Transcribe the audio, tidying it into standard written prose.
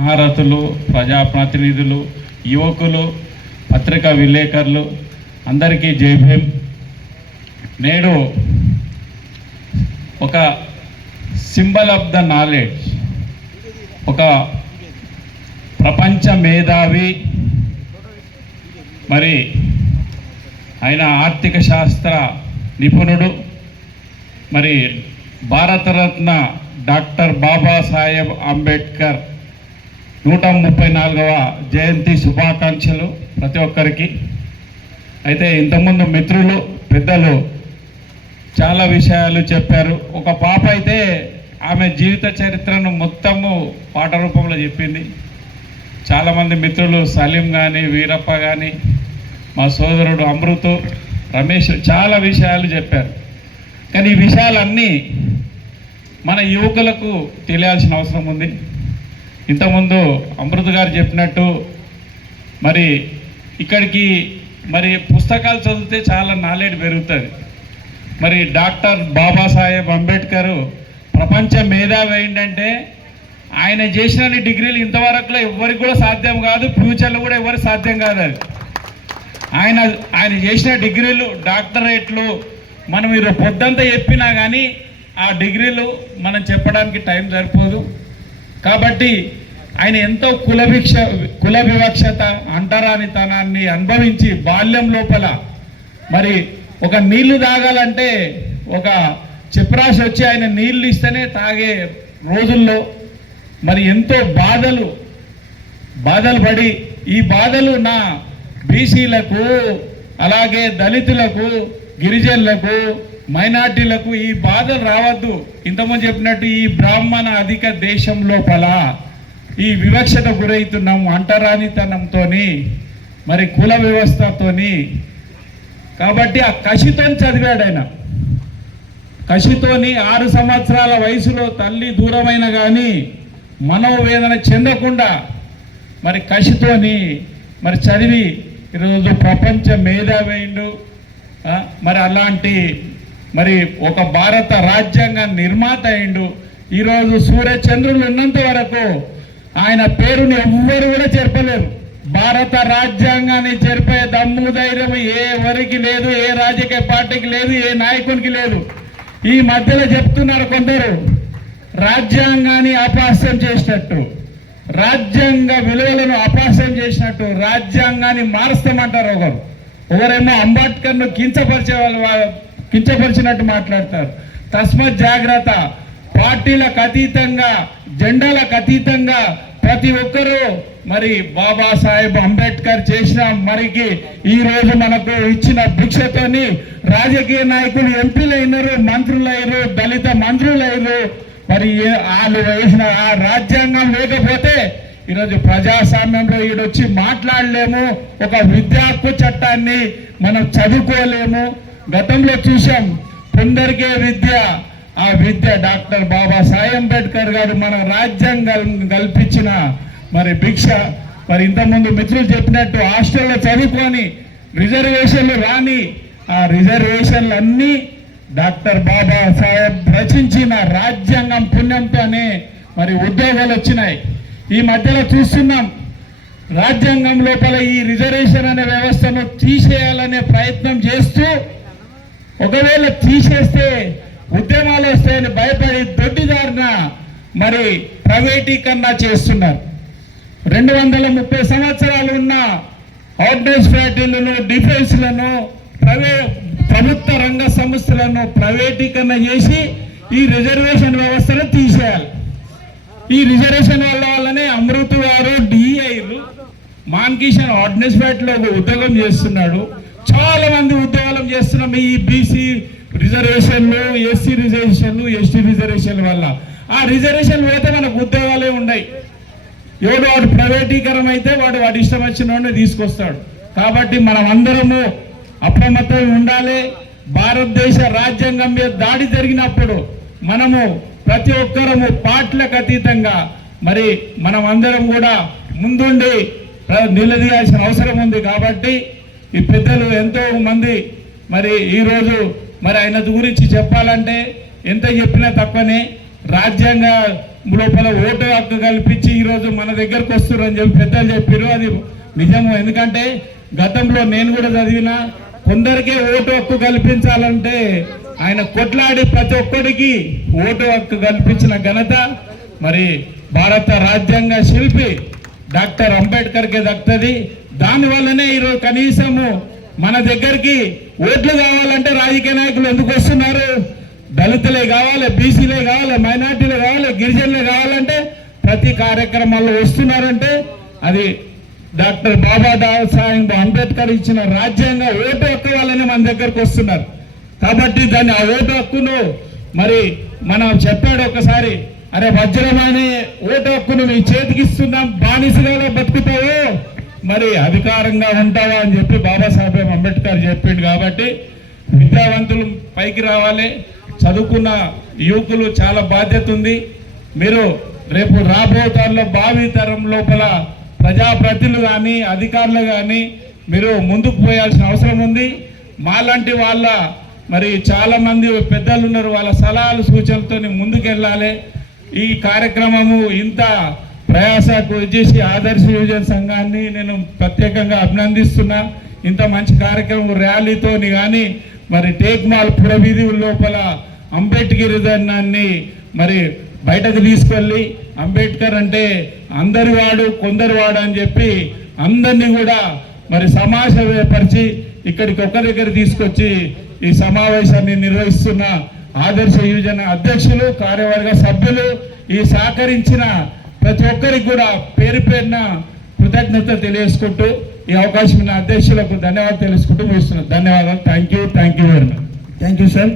మహారథులు, ప్రజాప్రతినిధులు, యువకులు, పత్రికా విలేకరులు అందరికీ జై భీమ్. నేడు ఒక సింబల్ ఆఫ్ ద నాలెడ్జ్, ఒక ప్రపంచ మేధావి, మరి ఆయన ఆర్థిక శాస్త్ర నిపుణుడు, మరి భారతరత్న డాక్టర్ బాబాసాహెబ్ అంబేద్కర్ 134వ జయంతి శుభాకాంక్షలు ప్రతి ఒక్కరికి. అయితే ఇంతకుముందు మిత్రులు పెద్దలు చాలా విషయాలు చెప్పారు. ఒక పాప అయితే ఆమె జీవిత చరిత్రను మొత్తము పాట రూపంలో చెప్పింది. చాలామంది మిత్రులు సలీం కానీ, వీరప్ప కానీ, మా సోదరుడు అమృతు, రమేష్ చాలా విషయాలు చెప్పారు. కానీ ఈ విషయాలన్నీ మన యువకులకు తెలియాల్సిన అవసరం ఉంది. ఇంతకుముందు అమృత్ గారు చెప్పినట్టు మరి ఇక్కడికి మరి పుస్తకాలు చదివితే చాలా నాలెడ్జ్ పెరుగుతుంది. మరి డాక్టర్ బాబాసాహెబ్ అంబేద్కర్ ప్రపంచ మేధావి ఏంటంటే ఆయన చేసిన డిగ్రీలు ఇంతవరకులో ఎవరికి కూడా సాధ్యం కాదు, ఫ్యూచర్లో కూడా ఎవరికి సాధ్యం కాదు. అది ఆయన చేసిన డిగ్రీలు, డాక్టరేట్లు మనం మీరు పొద్దంతా చెప్పినా కానీ ఆ డిగ్రీలు మనం చెప్పడానికి టైం సరిపోదు. కాబట్టి ఆయన ఎంతో కుల వివక్షత, అంటరానితనాన్ని అనుభవించి బాల్యం లోపల మరి ఒక నీళ్లు తాగాలంటే ఒక చెప్రాసి వచ్చి ఆయన నీళ్ళు ఇస్తేనే తాగే రోజుల్లో మరి ఎంతో బాధలు పడి ఈ బాధలు నా బీసీలకు, అలాగే దళితులకు, గిరిజనులకు, మైనార్టీలకు ఈ బాధలు రావద్దు. ఇంతకుముందు చెప్పినట్టు ఈ బ్రాహ్మణ అధిక దేశం లోపల ఈ వివక్షత గురవుతున్నాము, అంటరానితనంతో, మరి కుల వ్యవస్థతోని. కాబట్టి ఆ కసితో చదివాడు ఆయన. కసితోని 6 సంవత్సరాల వయసులో తల్లి దూరమైన కానీ మనోవేదన చెందకుండా మరి కసితోని మరి చదివి ఈరోజు ప్రపంచ మేధావైండు. మరి అలాంటి మరి ఒక భారత రాజ్యాంగ నిర్మాత అయిండు. ఈరోజు సూర్యచంద్రులు ఉన్నంత వరకు ఆయన పేరుని ఎవ్వరు కూడా చెరపలేరు. భారత రాజ్యాంగాన్ని చెరిపే దమ్ము ధైర్యం ఎవరికి లేదు, ఏ రాజకీయ పార్టీకి లేదు, ఏ నాయకునికి లేదు. ఈ మధ్యలో చెప్తున్నారు కొందరు రాజ్యాంగాన్ని అపహాస్యం చేసినట్టు, రాజ్యాంగ విలువలను అపహాస్యం చేసినట్టు రాజ్యాంగాన్ని మారుస్తామంటారు. ఒకరేమో అంబేద్కర్ను కించపరిచినట్టు మాట్లాడతారు. తస్మత్ జాగ్రత్త. పార్టీలకు అతీతంగా, జెండాలకు అతీతంగా ప్రతి ఒక్కరూ మరి బాబాసాహెబ్ అంబేద్కర్ చేసిన మరికి ఈ రోజు మనకు ఇచ్చిన భిక్షతోని రాజకీయ నాయకులు ఎంపీలు అయినారు, మంత్రులు అయ్యారు, దళిత మంత్రులు అయ్యారు. మరి వాళ్ళు వేసిన ఆ రాజ్యాంగం లేకపోతే ఈరోజు ప్రజాస్వామ్యంలో ఈడొచ్చి మాట్లాడలేము. ఒక విద్యా హక్కు చట్టాన్ని మనం చదువుకోలేము. గతంలో చూసాం కొందరికే విద్య, ఆ విద్య డాక్టర్ బాబాసాహెబ్ అంబేద్కర్ గారు మన రాజ్యాంగం కల్పించిన మరి భిక్ష. మరి ఇంతకుముందు మిత్రులు చెప్పినట్టు హాస్టల్లో చదువుకొని రిజర్వేషన్లు రాని ఆ రిజర్వేషన్లు అన్నీ డాక్టర్ బాబాసాహెబ్ రచించిన రాజ్యాంగం పుణ్యంతోనే మరి ఉద్యోగాలు వచ్చినాయి. ఈ మధ్యలో చూస్తున్నాం రాజ్యాంగం లోపల ఈ రిజర్వేషన్ అనే వ్యవస్థను తీసేయాలనే ప్రయత్నం చేస్తూ, ఒకవేళ తీసేస్తే ఉద్యమాలు వస్తాయని భయపడి దొడ్డిదారిన మరి ప్రైవేటీకరణ చేస్తున్నారు. 230 సంవత్సరాలు ఉన్న ఆర్డినెన్స్ ఫ్యాక్టరీలను, డిఫెన్స్లను, ప్రభుత్వ రంగ సంస్థలను ప్రైవేటీకరణ చేసి ఈ రిజర్వేషన్ వ్యవస్థను తీసేయాలి. ఈ రిజర్వేషన్ వల్లనే అమృత్ గారు, డిఐలు, మాన్కిషన్ ఆర్డినెన్స్ ఫ్యాక్టరీలో ఉద్యోగం చేస్తున్నాడు. చాలా మంది ఉద్యోగాలు చేస్తున్నాం ఈ బీసీ రిజర్వేషన్లు, ఎస్సీ రిజర్వేషన్లు, ఎస్టీ రిజర్వేషన్ల వల్ల. ఆ రిజర్వేషన్లు అయితే మనకు ఉద్యోగాలే ఉన్నాయి. ఎవడు వాడు ప్రైవేటీకరణ అయితే వాడి ఇష్టం వచ్చిన వాడిని తీసుకొస్తాడు. కాబట్టి మనం అందరము అప్రమత్తం ఉండాలి. భారతదేశ రాజ్యాంగం మీద దాడి జరిగినప్పుడు మనము ప్రతి ఒక్కరము పార్టీలకు అతీతంగా మరి మనం అందరం కూడా ముందుండి నిలదీయాల్సిన అవసరం ఉంది. కాబట్టి ఈ పెద్దలు ఎంతో మంది మరి ఈరోజు మరి ఆయన గురించి చెప్పాలంటే ఎంత చెప్పినా తక్కువనే. రాజ్యాంగ లోపల ఓటు హక్కు కల్పించి ఈరోజు మన దగ్గరకు వస్తున్నారని చెప్పి పెద్దలు చెప్పారు. అది నిజము. ఎందుకంటే గతంలో నేను కూడా చదివిన కొందరికే ఓటు హక్కు కల్పించాలంటే ఆయన కొట్లాడి ప్రతి ఒక్కడికి ఓటు హక్కు కల్పించిన ఘనత మరి భారత రాజ్యాంగ శిల్పి డాక్టర్ అంబేద్కర్కే దక్కుతుంది. దానివల్లనే ఈరోజు కనీసము మన దగ్గరికి ఓట్లు కావాలంటే రాజకీయ నాయకులు ఎందుకు వస్తున్నారు? దళితులే కావాలి, బీసీలే కావాలి, మైనార్టీలే కావాలి, గిరిజనులే కావాలంటే ప్రతి కార్యక్రమాల్లో వస్తున్నారంటే అది డాక్టర్ బాబాసాహెబ్ అంబేద్కర్ ఇచ్చిన రాజ్యాంగ ఓటు హక్కు వాళ్ళని మన దగ్గరకు వస్తున్నారు. కాబట్టి దాన్ని ఆ ఓటు హక్కును మరి మనం చెప్పాడు ఒకసారి, అరే వజ్రమనే ఓటు హక్కును మీ చేతికి ఇస్తున్నాం, బానిసగా బతుకుతావు, మరి అధికారంగా ఉంటావా అని చెప్పి బాబాసాహెబ్ అంబేద్కర్ చెప్పిండు. కాబట్టి విద్యావంతులు పైకి రావాలి, చదువుకున్న యువకులు చాలా బాధ్యత ఉంది. మీరు రేపు రాబోతాల్లో భావి తరం లోపల ప్రజాప్రతినిధులు కానీ అధికారులు కానీ మీరు ముందుకు పోయాల్సిన అవసరం ఉంది. మాలాంటి వాళ్ళ మరి చాలా మంది పెద్దలు ఉన్నారు, వాళ్ళ సలహాలు సూచనలతో ముందుకు వెళ్ళాలి. ఈ కార్యక్రమము ఇంత ప్రయాసకు చేసి ఆదర్శ యువజన సంఘాన్ని నేను ప్రత్యేకంగా అభినందిస్తున్నా. ఇంత మంచి కార్యక్రమం ర్యాలీతోని కానీ మరి టేక్మాల్ పురవీధి లోపల అంబేద్కర్ దినాన్ని మరి బయటకు తీసుకెళ్ళి అంబేద్కర్ అంటే అందరి వాడు కొందరు వాడు అని చెప్పి అందరినీ కూడా మరి సమావేశపరిచి ఇక్కడికి ఒక దగ్గర తీసుకొచ్చి ఈ సమావేశాన్ని నిర్వహిస్తున్న ఆదర్శ యువజన అధ్యక్షులు, కార్యవర్గ సభ్యులు, ఈ సహకరించిన ప్రతి ఒక్కరికి కూడా పేరు పేరున కృతజ్ఞత తెలియజేసుకుంటూ ఈ అవకాశం అధ్యక్షులకు ధన్యవాదాలు తెలుసుకుంటూ ముగిస్తున్నాను. ధన్యవాదాలు. Thank you very much. Thank you sir.